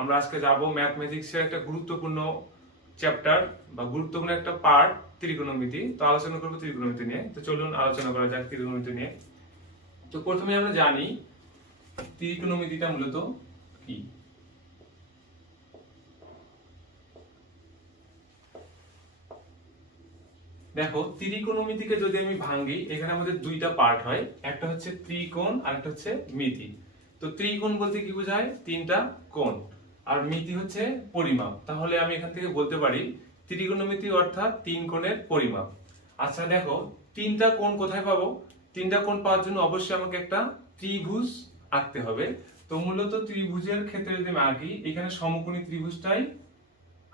আমরা আজকে যাব ম্যাথমেটিক্সের একটা গুরুত্বপূর্ণ চ্যাপ্টার বা গুরুত্বপূর্ণ একটা পার্ট ত্রিকোণমিতি। তো আলোচনা করব ত্রিকোণমিতি নিয়ে। তো চলুন আলোচনা করা যাক ত্রিকোণমিতি নিয়ে। তো প্রথমে আমরা জানি ত্রিকোণমিতিটা মূলত কি। দেখো ত্রিকোণমিতিকে যদি আমি ভাঙি, এখানে আমাদের দুইটা পার্ট হয়, একটা হচ্ছে ত্রিকোণ আর একটা হচ্ছে মিতি। তো ত্রিকোণ বলতে কি বোঝায়? তিনটা কোণ। আর মিতি হচ্ছে পরিমাপ। তাহলে আমি এখান থেকে বলতে পারি ত্রিকোণমিতি অর্থাৎ তিন কোণের পরিমাপ। আচ্ছা দেখো, তিনটা কোণ কোথায় পাবো? তিনটা কোণ পাওয়ার জন্য অবশ্যই আমাকে একটা ত্রিভুজ আঁকতে হবে। তো মূলত ত্রিভুজের ক্ষেত্রে যদি আমি আঁকি, এখানে সমকোণী ত্রিভুজটাই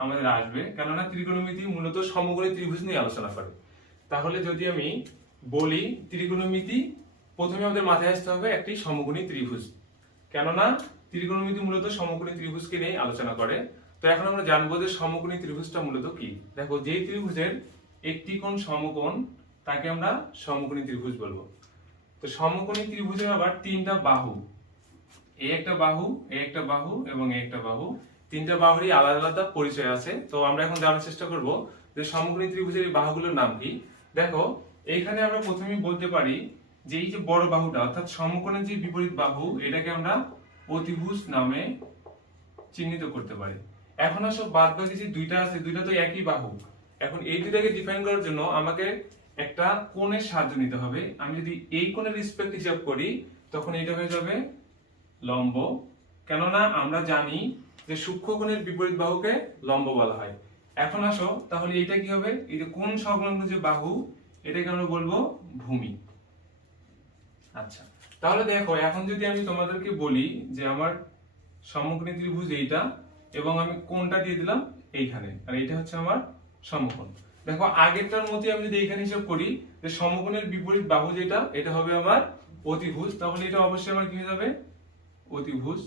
আমাদের আসবে, কেননা ত্রিকোণমিতি মূলত সমকোণী ত্রিভুজ নিয়ে আলোচনা করে। তাহলে যদি আমি বলি ত্রিকোণমিতি, প্রথমে আমাদের মাথায় আসতে হবে একটি সমকোণী ত্রিভুজ, কেননা ত্রিকোণমিতি মূলত সমকোণী ত্রিভুজকে নিয়ে আলোচনা করে। তো এখন আমরা জানবো যে সমকোণী ত্রিভুজটা মূলত কি। দেখো, যে ত্রিভুজের একটি কোণ সমকোণ তাকে আমরা সমকোণী ত্রিভুজ বলবো। তো সমকোণী ত্রিভুজের আবার তিনটা বাহু, এই একটা বাহু, এই একটা বাহু এবং এই একটা বাহু, তিনটা বাহুরই আলাদা আলাদা পরিচয় আছে। তো আমরা এখন জানার চেষ্টা করব যে সমকোণী ত্রিভুজের এই বাহুগুলোর নাম কি। দেখো, এইখানে আমরা প্রথমেই বলতে পারি যে এই যে বড় বাহুটা অর্থাৎ সমকোণের যে বিপরীত বাহু, এটাকে আমরা অতিভুজ নামে চিহ্নিত করতে পারি। এখন আসো বাদ বাকি যে দুইটা আছে, দুইটা তো একই বাহু। এখন এই দুইটাকে ডিফাইন করার জন্য আমাকে একটা কোণের সাহায্য নিতে হবে। আমি যদি এই কোণের রেসপেক্ট হিসাব করি, তখন এটা হয়ে যাবে লম্ব, কেননা আমরা জানি যে সূক্ষ্মকোণের বিপরীত বাহুকে লম্ব বলা হয়। এখন আসো, তাহলে এটা কি হবে? এই যে কোণ সংলগ্ন যে বাহু, এটাকে আমরা বলবো ভূমি। আচ্ছা, তাহলে দেখো, এখন যদি আমি তোমাদেরকে বলি যে আমার সমকোণী ত্রিভুজ এইটা এবং আমি কোণটা দিয়ে দিলাম এইখানে, আর এইটা হচ্ছে আমার সমকোণ। দেখো, আগেরটার মতোই আমি যদি এইখানে হিসাব করি যে সমকোণের বিপরীত বাহু যেটা, এটা হবে আমার অতিভুজ। তাহলে এটা অবশ্যই আমার কি হয়ে যাবে? অতিভুজ।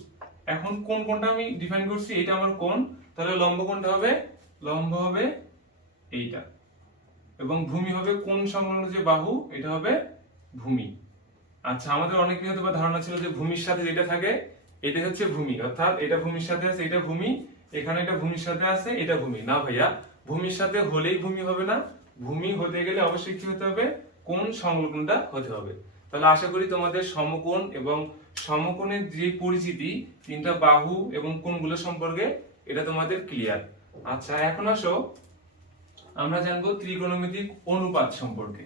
এখন কোন কোণটা আমি ডিফাইন করছি, এটা আমার কোণ, তাহলে লম্ব কোণটা হবে, লম্ব হবে এইটা, এবং ভূমি হবে কোণ সংলগ্ন যে বাহু, এটা হবে ভূমি। আচ্ছা, আমাদের অনেকের হয়তো বা ধারণা ছিল যে ভূমির সাথে যেটা থাকে এটা হচ্ছে ভূমি, অর্থাৎ এটা ভূমির সাথে আছে, এটা ভূমি, এখানে এটা ভূমির সাথে আছে, এটা ভূমি। না ভাইয়া, ভূমির সাথে হলেই ভূমি হবে না, ভূমি হতে গেলে অবশ্যই কি হতে হবে? কোণ সংলগ্নটা হতে হবে। তাহলে আশা করি তোমাদের সমকোণ এবং সমকোণের যে পরিচিতি, তিনটা বাহু এবং কোণগুলো সম্পর্কে এটা তোমাদের ক্লিয়ার। আচ্ছা, এখন আসো আমরা জানবো ত্রিকোণমিতিক অনুপাত সম্পর্কে।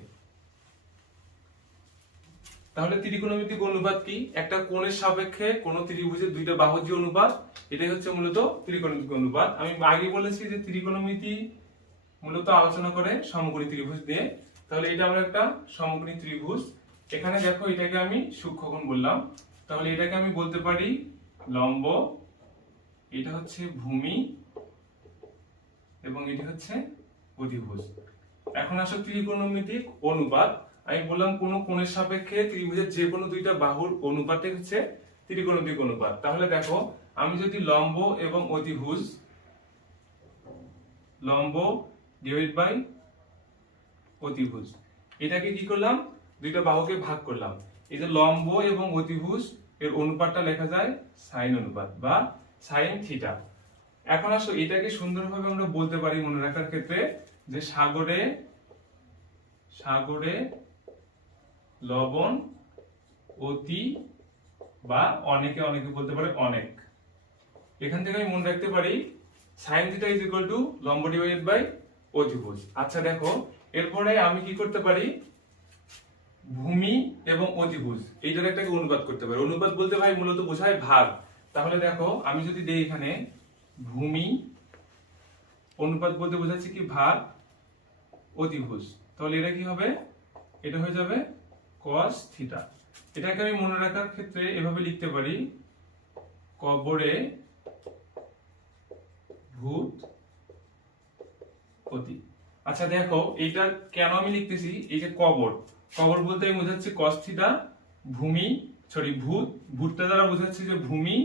তাহলে ত্রিকোণমিতিক অনুপাত কি? একটা কোণের সাপেক্ষে কোন ত্রিভুজের দুইটা বাহুর যে অনুপাত, এটাই হচ্ছে মূলত ত্রিকোণমিতিক অনুপাত। আমি আগে বলেছি যে ত্রিকোণমিতি মূলত আলোচনা করে সমকোণী ত্রিভুজ দিয়ে। তাহলে এটা আমরা একটা সমকোণী ত্রিভুজ। এখানে দেখো, এটাকে আমি সূক্ষ্মকোণ বললাম, তাহলে এটাকে আমি বলতে পারি লম্ব, এটা হচ্ছে ভূমি এবং এটা হচ্ছে অতিভুজ। এখন আসো ত্রিকোণমিতিক অনুপাত। আমি বললাম কোন কোণের সাপেক্ষে ত্রিভুজের যে কোনো দুইটা বাহুর অনুপাতই হচ্ছে ত্রিকোণমিতিক অনুপাত। তাহলে দেখো, আমি যদি লম্ব এবং অতিভুজ, লম্ব ডিভাইড বাই অতিভুজ, এটাকে কি করলাম? দুইটা বাহুকে ভাগ করলাম। এই যে লম্ব এবং অতিভুজ এর অনুপাতটা লেখা যায় সাইন অনুপাত বা সাইন থিটা। এখন আসো, এটাকে সুন্দরভাবে আমরা বলতে পারি মনে রাখার ক্ষেত্রে যে সাগরে সাগরে লবণ অতি, বা অনেকে অনেকে বলতে পারে অনেক। এখান থেকে আমি মনে রাখতে পারি sine theta is equal two লম্ব ডিভাইডেড বাই অতিভুজ। আচ্ছা দেখো, এরপরে আমি কি করতে পারি? ভূমি এবং অতিভুজ এই জন্য একটাকে অনুপাত করতে পারি। অনুপাত বলতে ভাই মূলত বোঝায় ভাগ। তাহলে দেখো, আমি যদি দেই এখানে ভূমি, অনুপাত বলতে বোঝাচ্ছে কি? ভাগ অতিভুজ। তাহলে এটা কি হবে? এটা হয়ে যাবে cos থিটা। এটাকে আমি মনে রাখার ক্ষেত্রে এভাবে লিখতে পারি, কবরে ভূত অতি। আচ্ছা দেখো, এইটা কেন আমি লিখতেছি? এই যে কবর, কবর বলতে আমি বোঝাচ্ছি cos থিটা, ভূমি ভূত, ভূতটা দ্বারা বোঝাচ্ছি যে ভূমি,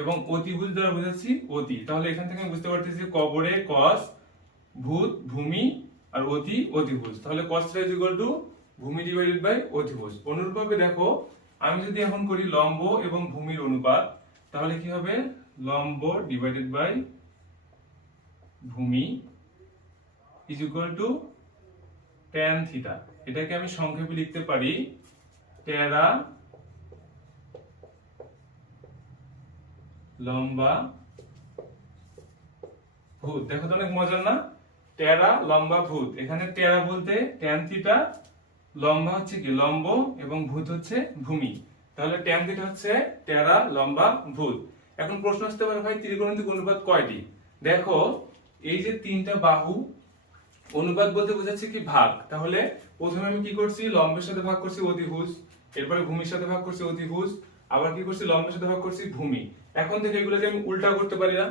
এবং অতিভুজ দ্বারা বোঝাচ্ছি অতি। তাহলে এখান থেকে আমি বুঝতে পারতেছি যে কবরে cos, ভূত ভূমি, আর অতি অতিভুজ। তাহলে cos theta is equal to ভূমি ডিভাইডেড বাই অতিভুজ। অনুরূপভাবে দেখো, আমি যদি এখন করি লম্ব এবং ভূমির অনুপাত, তাহলে কি হবে? লম্ব ডিভাইডেড বাই ভূমি is equal two tan theta. এটাকে আমি সংক্ষেপে লিখতে পারি টেরা লম্বা ভূত। দেখো তো অনেক মজার না, টেরা লম্বা ভূত। এখানে টেরা বলতে tan থিটা, লম্বা হচ্ছে কি লম্ব, এবং ভূত হচ্ছে ভূমি। তাহলে tan থিটা হচ্ছে টেরা লম্বা ভূত। এখন প্রশ্ন আসতে পারে ভাই ত্রিকোণমিতিক অনুপাত কয়টি? দেখো এই যে তিনটা বাহু, অনুপাত বলতে বোঝাচ্ছে কি ভাগ। তাহলে প্রথমে আমি কি করছি, লম্বের সাথে ভাগ করছি অতিভুজ, এরপরে ভূমির সাথে ভাগ করছি অতিভুজ, আবার কি করছি লম্বের সাথে ভাগ করছি ভূমি। এখন থেকে এগুলোকে আমি উল্টা করতে পারি না?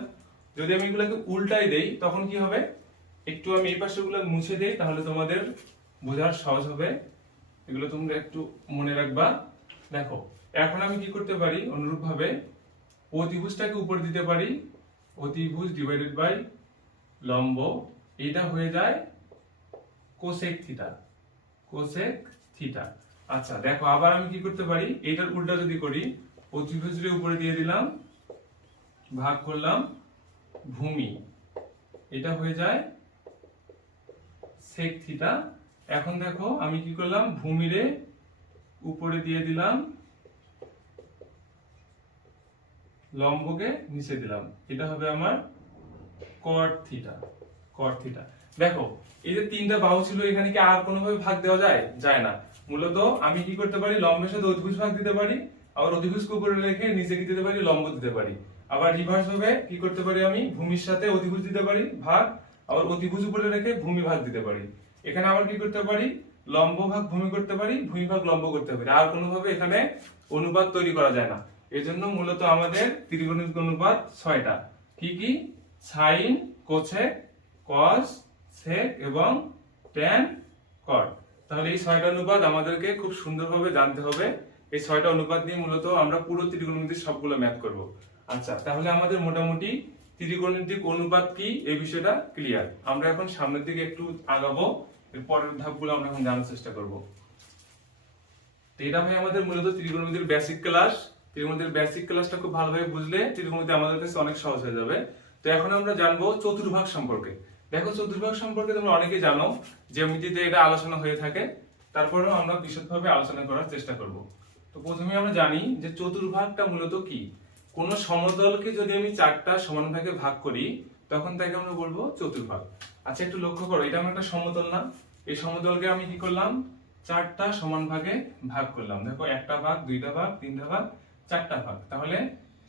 যদি আমি এগুলোকে উল্টাই দেই তখন কি হবে, একটু আমি এই পাশেগুলো মুছে দেই তাহলে তোমাদের বোঝার সহজ হবে। এগুলো তোমরা একটু মনে রাখবা। দেখো এখন আমি কি করতে পারি, অনুরূপ ভাবে অতিভুজটাকে উপরে দিতে পারি, অতিভুজ ডিভাইডেড বাই লম্ব, এটা হয়ে যায় কোসেক থিটা, কোসেক থিটা। আচ্ছা দেখো আবার আমি কি করতে পারি, এটার উল্টা যদি করি, অতিভুজের উপরে দিয়ে দিলাম, ভাগ করলাম ভূমি, এটা হয়ে যায় সেক থিটা। এখন দেখো আমি কি করলাম, ভূমিরে উপরে দিয়ে দিলাম, লম্বকে নিচে দিলাম, এটা হবে আমার কট থিটা, কট থিটা। দেখো এই যে তিনটা বাহু ছিল, এখানে কি আর কোনোভাবে ভাগ দেওয়া যায়? যায় না। মূলত আমি কি করতে পারি, লম্বের সাথে অতিভুজ ভাগ দিতে পারি, আবার অতিভুজকে উপরে রেখে নিচে কি দিতে পারি, লম্ব দিতে পারি। আবার রিভার্স ভাবে কি করতে পারি, আমি ভূমির সাথে অতিভুজ দিতে পারি ভাগ, আবার অতিভুজ উপরে রেখে ভূমি ভাগ দিতে পারি। এখানে আবার কি করতে পারি, লম্ব ভাগ ভূমি করতে পারি, ভূমি ভাগ লম্ব করতে পারি। আর কোনোভাবে এখানে অনুপাত তৈরি করা যায় না। এজন্য মূলত আমাদের ত্রিকোণমিতিক অনুপাত 6টা। কি কি? সাইন, কোসেক, কস, সেক এবং ট্যান, কট। তাহলে এই 6টা অনুপাত আমাদেরকে খুব সুন্দরভাবে জানতে হবে। এই 6টা অনুপাত নিয়ে মূলত আমরা পুরো ত্রিকোণমিতির সবগুলো ম্যাথ করব। আচ্ছা তাহলে আমাদের মোটামুটি ত্রিকোণমিতিক অনুপাত কি এই বিষয়টা ক্লিয়ার। আমরা এখন সামনের দিকে একটু আগাবো, এর পরের ধাপগুলো আমরা এখন জানার চেষ্টা করব। তো এটা ভাই আমাদের মূলত ত্রিকোণমিতির বেসিক ক্লাস। ত্রিকোণমিতির বেসিক ক্লাসটা খুব ভালোভাবে বুঝলে ত্রিকোণমিতি আমাদের কাছে অনেক সহজ হয়ে যাবে। তো এখন আমরা জানবো চতুর্ভাগ সম্পর্কে। দেখো চতুর্ভাগ সম্পর্কে তোমরা অনেকেই জানো, জ্যামিতিতে এটা আলোচনা হয়ে থাকে, তারপরেও আমরা বিশদভাবে আলোচনা করার চেষ্টা করব। তো প্রথমে আমরা জানি যে চতুর্ভাগটা মূলত কি। কোন সমতলকে যদি আমি 4টা সমান ভাগে ভাগ করি তখন তাকে আমরা বলবো চতুর্ভাগ। আচ্ছা একটু লক্ষ্য করো, এটা আমার একটা সমতল না? এই সমতলকে আমি কি করলাম, 4টা সমান ভাগে ভাগ করলাম। দেখো 1টা ভাগ, 2টা ভাগ, 3টা ভাগ, 4টা ভাগ। তাহলে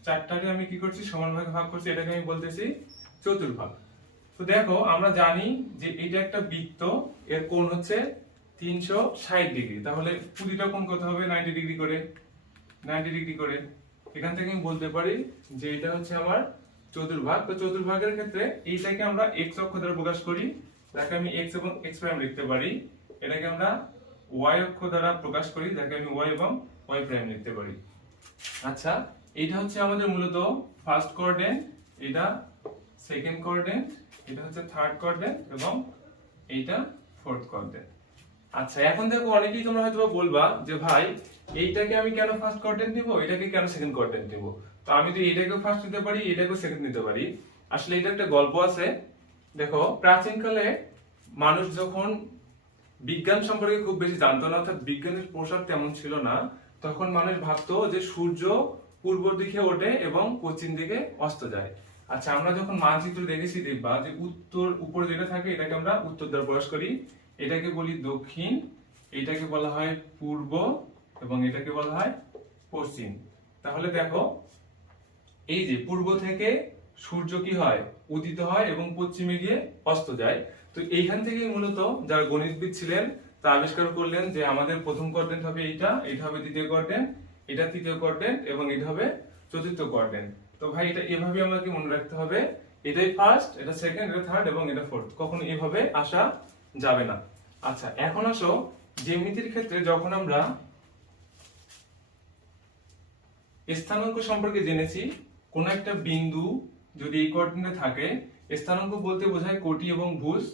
4টাকে আমি কি করছি, সমান ভাগে ভাগ করছি, এটাকে আমি বলতেছি চতুর্ভাগ। তো দেখো আমরা জানি যে এটা একটা বৃত্ত, এর কোণ হচ্ছে 360 ডিগ্রি। তাহলে প্রতিটা কোণ কত হবে, 90 ডিগ্রি করে, 90 ডিগ্রি করে। এখান থেকে আমি বলতে পারি যে এটা হচ্ছে আমার চতুর্ভাগ। তো চতুর্ভাগের ক্ষেত্রে এইটাকে আমরা x অক্ষ দ্বারা প্রকাশ করি, যাকে আমি x এবং x প্রাইম লিখতে পারি। এটাকে আমরা y অক্ষ দ্বারা প্রকাশ করি, যাকে আমি y এবং y প্রাইম লিখতে পারি। আচ্ছা এটা হচ্ছে আমাদের মূলত ফার্স্ট কোঅর্ডিনেট, এটা সেকেন্ড কোঅর্ডিনেট, এটা হচ্ছে থার্ড কোঅর্ডিনেট এবং এইটা ফোর্থ কোঅর্ডিনেট। আচ্ছা এখন দেখো অনেকেই তোমরা হয়তো বলবা যে ভাই এইটাকে আমি কেন ফার্স্ট কোঅর্ডিনেট নিব, এটাকে কেন সেকেন্ড কোঅর্ডিনেট নিব? তো আমি তো এটাকেও ফার্স্ট নিতে পারি, এটাকেও সেকেন্ড নিতে পারি। আসলে এটা একটা গল্প আছে। দেখো প্রাচীনকালে মানুষ যখন বিজ্ঞান সম্পর্কে খুব বেশি জানতো না, অর্থাৎ বিজ্ঞানের প্রসার তেমন ছিল না, তখন মানুষ ভাবতো যে সূর্য পূর্ব দিকে ওঠে এবং পশ্চিম দিকে অস্ত যায়। আচ্ছা আমরা যখন মানচিত্র দেখেছি দেখবা যে উত্তর উপরে যেটা থাকে এটাকে আমরা উত্তর দ্বারা প্রকাশ করি, এটাকে বলি দক্ষিণ, এটাকে বলা হয় পূর্ব এবং এটাকে বলা হয় পশ্চিম। তাহলে দেখো এই যে পূর্ব থেকে সূর্য কি হয়, উদিত হয় এবং পশ্চিমে গিয়ে অস্ত যায়। তো এইখান থেকে মূলত যারা গণিতবিদ ছিলেন তা আবিষ্কার করলেন যে আমাদের প্রথম কোঅর্ডিনেট হবে এইটা, এটা হবে দ্বিতীয় কোঅর্ডিনেট, এটা তৃতীয় কোঅর্ডিনেট এবং এটা হবে চতুর্থ কোঅর্ডিনেট। তো ভাই এটা এভাবে আমাকে মনে রাখতে হবে, এটাই ফার্স্ট, এটা সেকেন্ড, এটা থার্ড এবং এটা ফোর্থ। কখনো এভাবে আসা যাবে না। আচ্ছা এখন আসো জ্যামিতির ক্ষেত্রে যখন আমরা স্থানাঙ্ক সম্পর্কে জেনেছি, কোন একটা বিন্দু যদি এই কোঅর্ডিনেটে থাকে, স্থানাঙ্ক বলতে বোঝায় কোটি এবং ভুজ।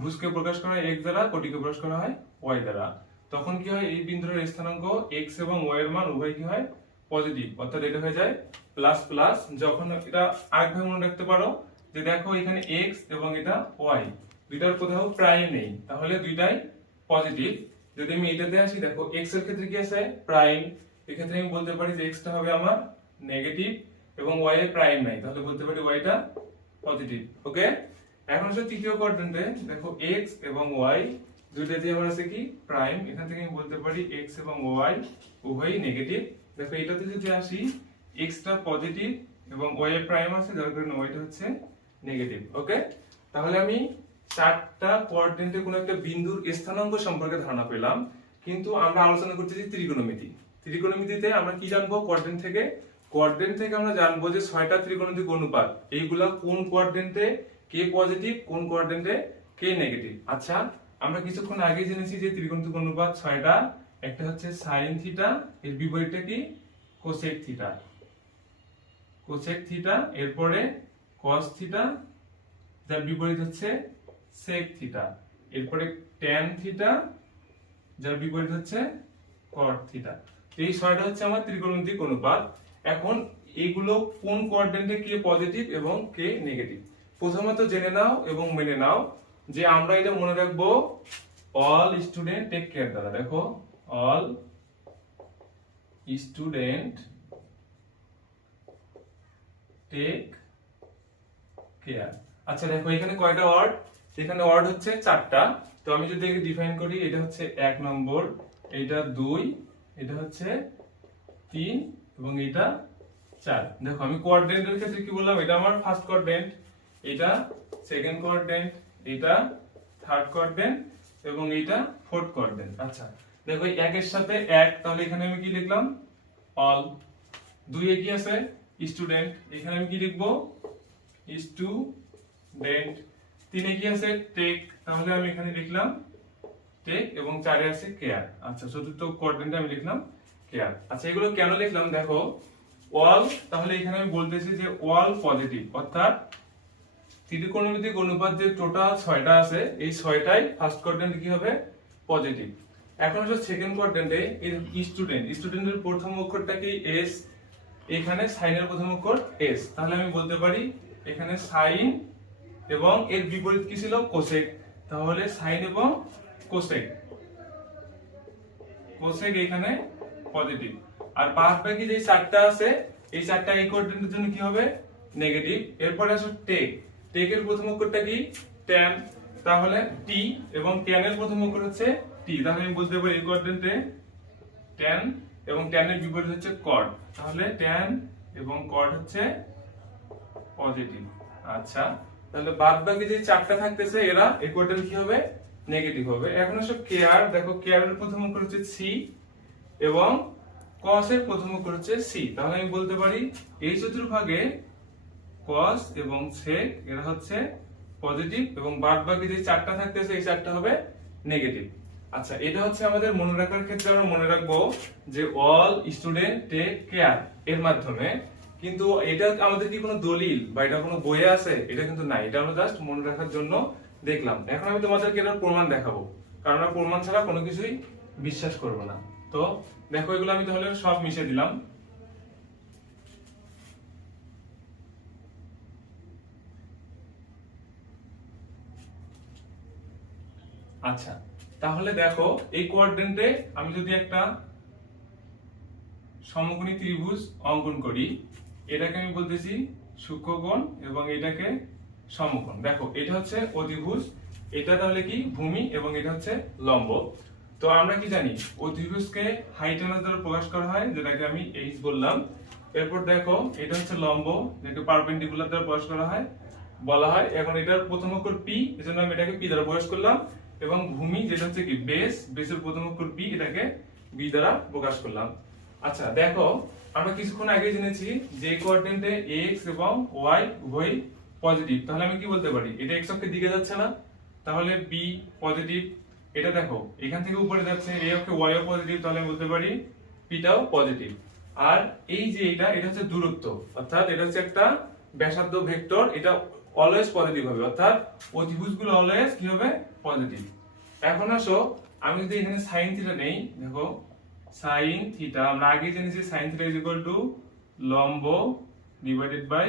ভুজকে প্রকাশ করা হয় x দ্বারা, কোটিকে প্রকাশ করা হয় y দ্বারা। তখন কি হয়, এই বিন্দুর স্থানাঙ্ক x এবং y এর মান উভয় কি হয় পজিটিভ, অর্থাৎ এটা হয়ে যায় প্লাস প্লাস। যখন এটা আরেকভাবে মনে রাখতে পারো যে দেখো এখানে x এবং এটা y, দুইটার কোথাও প্রাইম নেই, তাহলে দুইটাই পজিটিভ। যদি আমি এটাতে আসি, দেখো x এর ক্ষেত্রে কি আছে প্রাইম, এক্ষেত্রে আমি বলতে পারি যে x টা হবে আমার নেগেটিভ এবং y এর প্রাইম নাই, তাহলে বলতে পারি y টা পজিটিভ। ওকে, এখন হচ্ছে তৃতীয় কোয়াড্রেন্টে দেখো x এবং y দুইটাতে আমার আছে কি প্রাইম, এখান থেকে আমি বলতে পারি x এবং y উভয়ই নেগেটিভ। দেখো এটাতে যদি আসি, x টা পজিটিভ এবং y এর প্রাইম আছে, যার কারণে y টা হচ্ছে নেগেটিভ। ওকে, তাহলে আমি চারটা কোয়াড্রেন্টে কোনো একটা বিন্দুর স্থানাঙ্ক সম্পর্কে ধারণা পেলাম। কিন্তু আমরা আলোচনা করতেছি ত্রিকোণমিতি। ত্রিকোণমিতিতে আমরা কি জানবো কোয়াড্রেন্ট থেকে? কোয়াড্রেন্ট থেকে আমরা জানবো যে 6টা ত্রিকোণমিতিক অনুপাত, এইগুলা কোন কোয়াড্রেন্টে কে পজিটিভ, কোন কোয়াড্রেন্টে কে নেগেটিভ। আচ্ছা, আমরা কিছুক্ষণ আগে জেনেছি যে ত্রিকোণমিতিক অনুপাত 6টা। একটা হচ্ছে সাইন থিটা, এর বিপরীতটা কি কোসেক থিটা। কোসেক থিটা, এরপরে কস থিটা, যার বিপরীত হচ্ছে সেক থিটা, এরপরে ট্যান থিটা, যার বিপরীত হচ্ছে কট থিটা। এই 6টা হচ্ছে আমার ত্রিকোণমিতিক অনুপাত। এখন এগুলো কোন কোয়াড্রেন্টে কে পজিটিভ এবং কে নেগেটিভ প্রথমত জেনে নাও এবং মেনে নাও যে আমরা এটা মনে রাখবো অল স্টুডেন্ট টেক কেয়ার দ্বারা। দেখো অল স্টুডেন্ট টেক কেয়ার। আচ্ছা দেখো এখানে কয়টা ওয়ার্ড? এখানে ওয়ার্ড হচ্ছে 4টা। তো আমি যদি একে ডিফাইন করি, এটা হচ্ছে 1 নম্বর, এটা 2, এটা হচ্ছে 3 এবং এটা 4। দেখো আমি কোয়াড্রেন্টের ক্ষেত্রে কি বললাম, এটা আমার ফার্স্ট কোয়াড্রেন্ট, এটা সেকেন্ড কোয়াড্রেন্ট, এটা থার্ড কোয়াড্রেন্ট এবং এটা ফোর্থ কোয়াড্রেন্ট। আচ্ছা দেখো 1 এর সাথে 1, তাহলে এখানে আমি কি লিখলাম অল। 2 এ কি আছে স্টুডেন্ট, এখানে আমি কি লিখবো স্টুডেন্ট। 3 এ কি আছে টেক, তাহলে আমি এখানে লিখলাম টেক এবং 4 এ আছে কেয়ার। আচ্ছা চতুর্থ কোয়াড্রেন্টে আমি লিখলাম কেয়ার। আচ্ছা এগুলো কেন লিখলাম দেখো অল, তাহলে এখানে আমি বলতেছি যে অল পজিটিভ, অর্থাৎ ত্রিকোণমিতিক অনুপাত যে টোটাল 6টা আছে এই 6টাই ফার্স্ট কোয়াড্রেন্টে কি হবে পজিটিভ। এখন হচ্ছে সেকেন্ড কোয়াড্রেন্টে স্টুডেন্ট, স্টুডেন্টের প্রথম অক্ষরটা কি এস, এখানে সাইনের প্রথম অক্ষর এস, তাহলে আমি বলতে পারি এখানে সাইন এবং এর বিপরীত কি ছিল কোসেক, তাহলে সাইন এবং কোসেক, কোসেক এখানে পজিটিভ। আর বাদ বাকি যে 4টা আছে এই 4টা এই কোয়াড্রেন্টের জন্য কি হবে নেগেটিভ। এরপরে আসো টেক, টেকের প্রথম অক্ষরটা কি ট্যান, তাহলে টি এবং ট্যানের প্রথম অক্ষর হচ্ছে টি, তাহলে আমি বলতে পারি এই কোয়াড্রেন্টে ট্যান এবং ট্যানের বিপরীত হচ্ছে কট, তাহলে ট্যান এবং কট হচ্ছে পজিটিভ। আচ্ছা তাহলে বাদ বাকি যে 4টা থাকতেছে এরা এই কোয়াড্রেন্ট কি হবে নেগেটিভ হবে। এখন আসো কেয়ার, দেখো কেয়ারের প্রথম অক্ষর হচ্ছে সি এবং কস এর প্রথম অক্ষর হচ্ছে সি, তাহলে আমি বলতে পারি এই চতুর্ভাগে কস এবং সেক এরা হচ্ছে পজিটিভ এবং বাদ বাকি যে 4টা থাকতেছে এই 4টা হবে নেগেটিভ। আচ্ছা এটা হচ্ছে আমাদের মনে রাখার ক্ষেত্রে আমরা মনে রাখবো যে অল স্টুডেন্ট টেক কেয়ার এর মাধ্যমে, কিন্তু এটা আমাদের কি কোনো দলিল বা এটা কোনো বইয়ে আছে এটা কিন্তু নাই, এটা আমরা জাস্ট মনে রাখার জন্য দেখলাম। এখন আমি তোমাদেরকে এটার প্রমাণ দেখাবো, কারণ আমরা প্রমাণ ছাড়া কোনো কিছুই বিশ্বাস করব না। তো দেখো এগুলো আমি তাহলে সব মিশিয়ে দিলাম। আচ্ছা তাহলে দেখো এই কোয়াড্রেন্টে আমি যদি একটা সমকোণী ত্রিভুজ অঙ্কন করি, এটাকে আমি বলতেছি সূক্ষ্মকোণ এবং এটাকে সমকোণ। দেখো এটা হচ্ছে অতিভুজ, এটা তাহলে কি ভূমি এবং এটা হচ্ছে লম্ব। তো আমরা কি জানি অতিভুজকে হাইটেনাস দ্বারা প্রকাশ করা হয়, যেটাকে আমি এইচ বললাম। এরপর দেখো এটা হচ্ছে লম্ব, যেটাকে পারপেন্ডিকুলার দ্বারা প্রকাশ করা হয় বলা হয়। এখন এটার প্রথম অক্ষর পি, এজন্য আমি এটাকে পি দ্বারা প্রকাশ করলাম, এবং ভূমি যেটা হচ্ছে কি বেস, বেসের প্রথম অক্ষর বি, এটাকে বি দ্বারা প্রকাশ করলাম। আচ্ছা দেখো আমরা কিছুক্ষণ আগে জেনেছি যে কোঅর্ডিনেটে x এবং y উভয়ই পজিটিভ, তাহলে আমি কি বলতে পারি এটা x অক্ষের দিকে যাচ্ছে না, তাহলে b পজিটিভ। এটা দেখো এখান থেকে উপরে যাচ্ছে, এই অক্ষে y ও পজিটিভ, তাহলে আমি বলতে পারি p টাও পজিটিভ। আর এই যে এটা হচ্ছে দূরত্ব, অর্থাৎ এটা হচ্ছে একটা ব্যাসার্ধ ভেক্টর, এটা অলওয়েজ পজিটিভ হবে, অর্থাৎ অতিভুজগুলো অলওয়েজ কি হবে পজিটিভ। এখন আসো আমি যদি এখানে sin থিটা নেই, দেখো সাইন থিটা, আমরা আগে জেনেছি sine theta is equal two লম্ব ডিভাইডেড বাই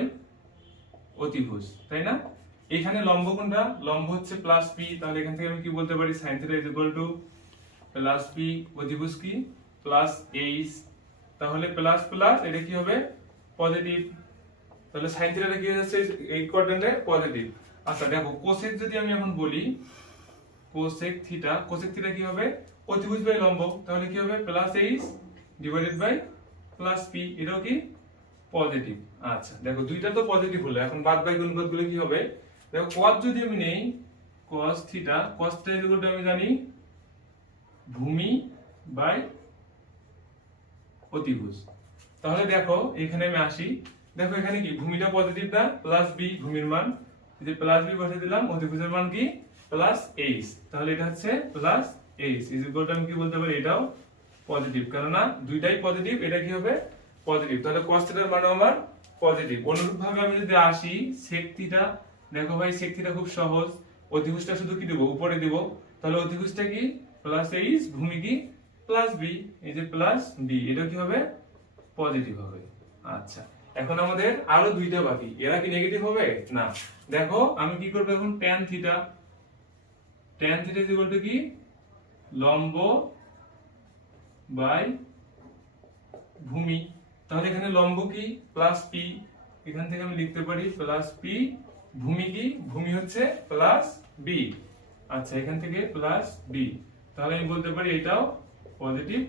অতিভুজ, তাই না? এখানে লম্ব কোনটা? লম্ব হচ্ছে প্লাস পি, তাহলে এখান থেকে আমি কি বলতে পারি? Sine theta is equal two plus P, অতিভুজ কি প্লাস এইচ, তাহলে প্লাস প্লাস এটা কি হবে? পজিটিভ, তাহলে সাইন থিটাটা কি হচ্ছে এই কোয়াড্রেন্টে পজিটিভ। আচ্ছা দেখো কোসেক যদি আমি এখন বলি, কোসেক থিটা কি হবে? অতিভুজ বাই লম্ব, তাহলে কি হবে? Plus H divided by plus P, এটাও কি পজিটিভ। আচ্ছা দেখো দুইটা তো পজিটিভ হলো, এখন বাদ বাকি অনুপাতগুলো কি হবে? দেখো cos যদি আমি নেই, cos থিটা আমি জানি ভূমি বাই অতিভুজ। তাহলে দেখো এখানে আমি আসি, দেখো এখানে কি ভূমিটা পজিটিভ না, প্লাস বি ভূমির মান, এই যে প্লাস বি বসিয়ে দিলাম, অতিভুজের মান কি প্লাস এইচ, তাহলে এটা হচ্ছে plus H is equal two আমি কি বলতে পারি? এটাও পজিটিভ, কারণ না দুইটাই পজিটিভ, এটা কি হবে? পজিটিভ, তাহলে cos থিটার মান আমার পজিটিভ। অনুরূপভাবে আমি যদি আসি sec থিটা, দেখো ভাই sec থিটা খুব সহজ, অতিভুজটা শুধু কি দেব? উপরে দেব, তাহলে অতিভুজটা কি প্লাস এইচ, ভূমি কি প্লাস বি, এই যে প্লাস বি, এটা কি হবে? পজিটিভ হবে। আচ্ছা এখন আমাদের আরো দুইটা বাকি, এরা কি নেগেটিভ হবে? না। দেখো আমি কি করব এখন? tan theta is equal two কি লম্ব বাই ভূমি, তাহলে এখানে লম্ব কি প্লাস পি, এখান থেকে আমি লিখতে পারি প্লাস পি, ভূমি কি? ভূমি হচ্ছে প্লাস বি, আচ্ছা এখান থেকে প্লাস বি, তাহলে আমি বলতে পারি এটাও পজিটিভ।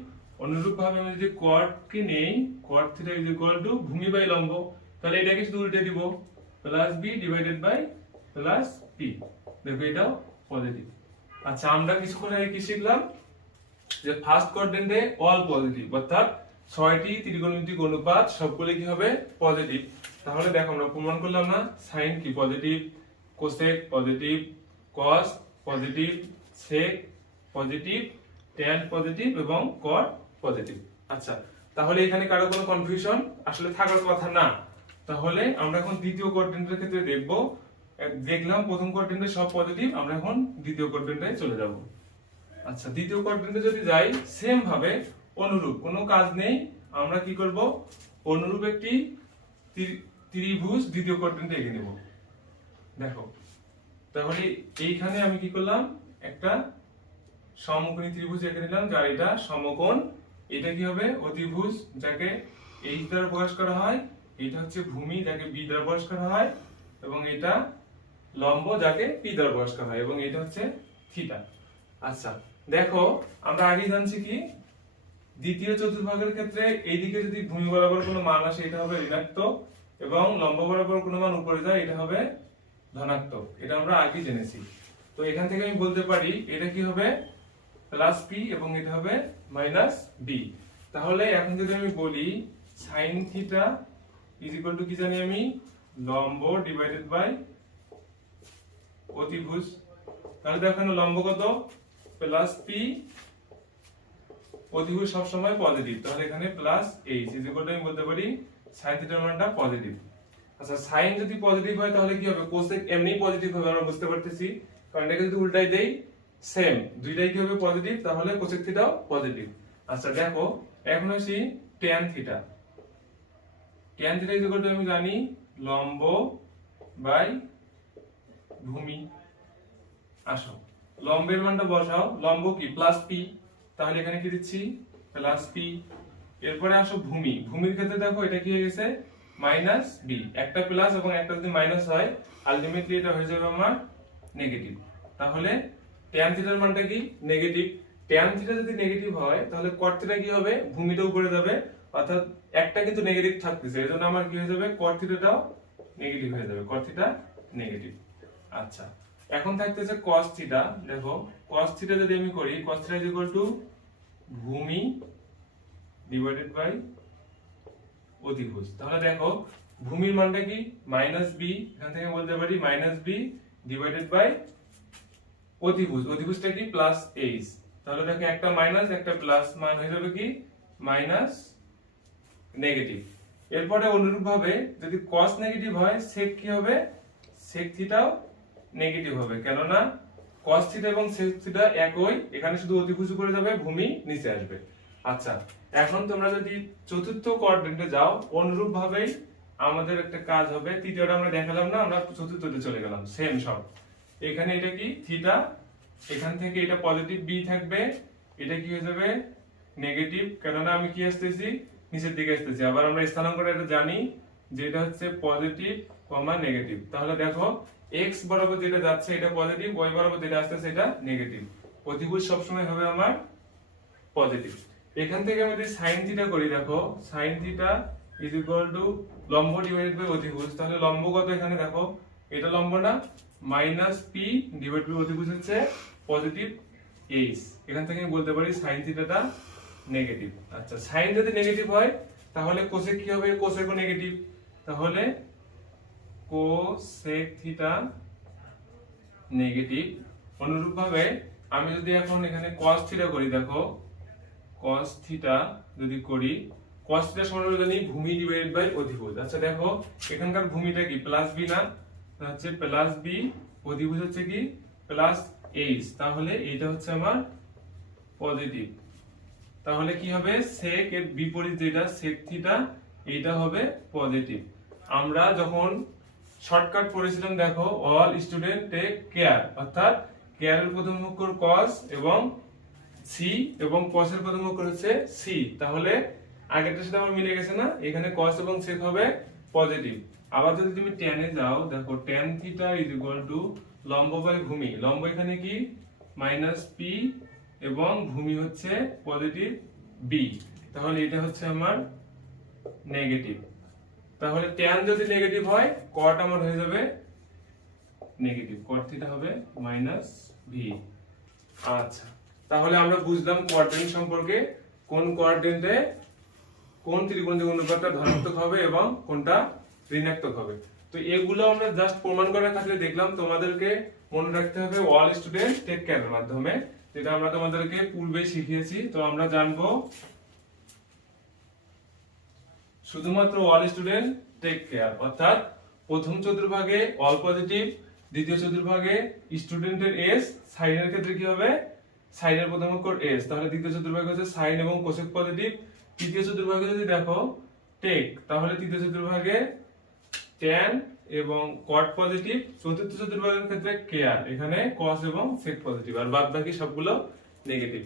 অনুরূপভাবে আমি যদি cot কে নেই, cot theta is equal to ভূমি বাই লম্ব, তাহলে এটাকে শুধু উল্টে দিব, plus B divided by plus P, দেখো এটাও পজিটিভ। আচ্ছা আমরা কিছুক্ষণ আগে কি শিখলাম? যে ফার্স্ট কোয়াড্রেন্টে অল পজিটিভ, অর্থাৎ 6টি ত্রিকোণমিতিক অনুপাত সবগুলো কি হবে? পজিটিভ। তাহলে দেখো আমরা প্রমাণ করলাম না, সাইন কি positive, cosec positive, cos positive, sec positive, tan positive এবং কট পজিটিভ। আচ্ছা তাহলে এখানে কারো কোনো কনফিউশন আসলে থাকার কথা না। তাহলে আমরা এখন দ্বিতীয় কোয়াড্রেন্টের ক্ষেত্রে দেখব, দেখলাম প্রথম কোয়াড্রেন্টে সব পজিটিভ, আমরা এখন দ্বিতীয় কোয়াড্রেন্টে চলে যাব। আচ্ছা দ্বিতীয় কোয়াড্রেন্টে যদি যাই, সেম ভাবে অনুরূপ, কোনো কাজ নেই, আমরা কি করব? অনুরূপ একটি ত্রিভুজ দ্বিতীয় কোয়াড্রেন্টে এঁকে নেব। দেখো তাহলে এইখানে আমি কি করলাম? একটা সমকোণী ত্রিভুজ এঁকে নিলাম, যার এটা সমকোণ, এটা কি হবে? অতিভুজ, যাকে এইচ দ্বারা প্রকাশ করা হয়, এটা হচ্ছে ভূমি, যাকে বি দ্বারা প্রকাশ করা হয়, এবং এটা লম্ব, যাকে পি দ্বারা প্রকাশ করা হয়, এবং এটা হচ্ছে থিটা। আচ্ছা দেখো আমরা আগে জানছি কি দ্বিতীয় চতুর্ভাগের ক্ষেত্রে এইদিকে যদি ভূমি বরাবর কোনো মান আসে এটা হবে ঋণাত্মক, এবং লম্ব বরাবর কোনো মান উপরে যায় এটা হবে ধনাত্মক, এটা আমরা আগে জেনেছি। তো এখান থেকে আমি বলতে পারি এটা কি হবে? প্লাস পি, এবং এটা হবে মাইনাস বি। তাহলে এখন যদি আমি বলি sine theta is equal two কি জানি আমি? লম্ব ডিভাইডেড বাই অতিভুজ, তাহলে দেখো লম্ব কত? প্লাস পি, অতিভুজ সব সময় পজিটিভ, তাহলে এখানে plus H is equal two আমি বলতে পারি সাইন থিটার মানটা পজিটিভ। আচ্ছা সাইন যদি পজিটিভ হয় তাহলে কি হবে? কোসেক এমনি পজিটিভ হবে, আমরা বুঝতে পারতেছি, কারণ এটাকে যদি উল্টাই দেই সেম, দুইটাই কি হবে? পজিটিভ, তাহলে কোসেক থিটাও পজিটিভ। আচ্ছা দেখো এখন আসি tan theta is equal two আমি জানি লম্ব বাই ভূমি। আসো লম্বের মানটা বসাও, লম্ব কি প্লাস পি, তাহলে এখানে কি দিচ্ছি? Plus P. এরপরে আসো ভূমির ক্ষেত্রে দেখো এটা কি হয়ে গেছে? মাইনাস বি, একটা প্লাস এবং একটা যদি মাইনাস হয় আলটিমেটলি এটা হয়ে যাবে আমার নেগেটিভ। তাহলে tan থিটার মানটা কি? নেগেটিভ। tan থিটা যদি নেগেটিভ হয় তাহলে cot থিটা কি হবে? ভূমিটা উপরে যাবে, অর্থাৎ একটা কিন্তু নেগেটিভ থাকতেছে, এজন্য আমার কি হয়ে যাবে? cot থিটাটাও নেগেটিভ হয়ে যাবে, cot থিটা নেগেটিভ। আচ্ছা এখন থাকতেছে cos থিটা, দেখো cos থিটা যদি আমি করি, cos theta is equal to ভূমি ডিভাইডেড বাই অতিভুজ, তাহলে দেখো ভূমির মানটা কি? মাইনাস বি, এখান থেকে বলতে পারি মাইনাস বি ডিভাইডেড বাই অতিভুজটা কি? প্লাস এইচ, তাহলে দেখো একটা মাইনাস একটা প্লাস, মান হয়ে যাবে কি? Minus negative. এরপরে অনুরূপ ভাবে যদি cos নেগেটিভ হয় sec কি হবে? sec থিটাও নেগেটিভ হবে, কেননা cos থিটা এবং sec থিটা একই, এখানে শুধু অতিভুজ উপরে যাবে, ভূমি নিচে আসবে। আচ্ছা, এখন তোমরা যদি চতুর্থ কোয়াড্রেন্টে যাও, অনুরূপ ভাবেই আমাদের একটা কাজ হবে। তৃতীয়টা আমরা দেখালাম না, আমরা চতুর্থতে চলে গেলাম, সেম সব। এখানে এটা কি থিটা, এখান থেকে এটা পজিটিভ বি থাকবে, এটা কি হয়ে যাবে নেগেটিভ, কেননা আমি কি আসতেছি নিচের দিকে আসতেছি। আবার আমরা স্থানাঙ্কটা এটা জানি যে এটা হচ্ছে পজিটিভ কমা নেগেটিভ। তাহলে দেখো এক্স বরাবর যেটা যাচ্ছে এটা পজিটিভ, ওয়াই বরাবর যেটা আসতেছে এটা নেগেটিভ। অতিভুজ সবসময় হবে আমার পজিটিভ। এখান থেকে আমি যদি সাইন থিটা করি, দেখো sine theta is equal two লম্ব ডিভাইডেড বাই অতিভুজ। তাহলে লম্ব কত এখানে দেখো, এটা লম্ব না, মাইনাস পি ডিভাইড বাই অতিভুজ হচ্ছে পজিটিভ এইচ। এখান থেকে আমি বলতে পারি সাইন থিটাটা নেগেটিভ। আচ্ছা, সাইন যদি নেগেটিভ হয় তাহলে কোসেক কি হবে, কোসেকও নেগেটিভ। তাহলে কোসেক থিটা নেগেটিভ। অনুরূপভাবে আমি যদি এখন এখানে cos থিটা করি, দেখো cos থিটা যদি করি, cos থিটা সমান জানি ভূমি ডিভাইডেড বাই অধিভুজ। আচ্ছা দেখো এখানকার ভূমিটা কি প্লাস বি না, হচ্ছে প্লাস বি, অধিভুজ হচ্ছে কি প্লাস এইচ। তাহলে এটা হচ্ছে আমার পজিটিভ। তাহলে কি হবে, sec এর বিপরীত যেটা sec থিটা, এটা হবে পজিটিভ। আমরা যখন শর্টকাট পড়েছিলাম, দেখো অল স্টুডেন্ট টেক কেয়ার, অর্থাৎ কেয়ার এর প্রথম অক্ষর cos এবং সি এবং cos এর প্রথম অক্ষর হচ্ছে সি। তাহলে আগেরটার সাথে আমার মিলে গেছে না, এখানে cos এবং sec হবে পজিটিভ। আবার যদি তুমি tan এ যাও, দেখো tan theta is equal two লম্ব বাই ভূমি। লম্ব এখানে কি মাইনাস পি এবং ভূমি হচ্ছে পজিটিভ বি। তাহলে এটা হচ্ছে আমার নেগেটিভ। তাহলে tan যদি নেগেটিভ হয় cot আমার হয়ে যাবে নেগেটিভ, cot থিটা হবে মাইনাস ভি। আচ্ছা, তাহলে আমরা বুঝলাম কোয়াড্রেন্ট সম্পর্কে, কোন কোয়াড্রেন্টে কোন ত্রিকোণের অনুপাতটা ধনাত্মক হবে এবং কোনটা ঋণাত্মক হবে। তো এগুলো আমরা জাস্ট প্রমাণ করার খাতিরে দেখলাম। তোমাদেরকে মনে রাখতে হবে অল স্টুডেন্ট টেক কেয়ারের মাধ্যমে, যেটা আমরা তোমাদেরকে পূর্বে শিখিয়েছি। তো আমরা জানবো শুধুমাত্র অল স্টুডেন্ট টেক কেয়ার, অর্থাৎ প্রথম চতুর্ভাগে অল পজিটিভ, দ্বিতীয় চতুর্ভাগে স্টুডেন্টের এস, সাইনের ক্ষেত্রে কি হবে সাইনের প্রথম অক্ষর এস। তাহলে দ্বিতীয় চতুর্ভাগে হচ্ছে সাইন এবং কোসেক পজিটিভ। তৃতীয় চতুর্ভাগে যদি দেখো টেক, তাহলে তৃতীয় চতুর্ভাগে ট্যান এবং কট পজিটিভ। চতুর্থ চতুর্ভাগের ক্ষেত্রে কেয়ার, এখানে কস এবং সেক পজিটিভ, আর বাদ বাকি সবগুলো নেগেটিভ।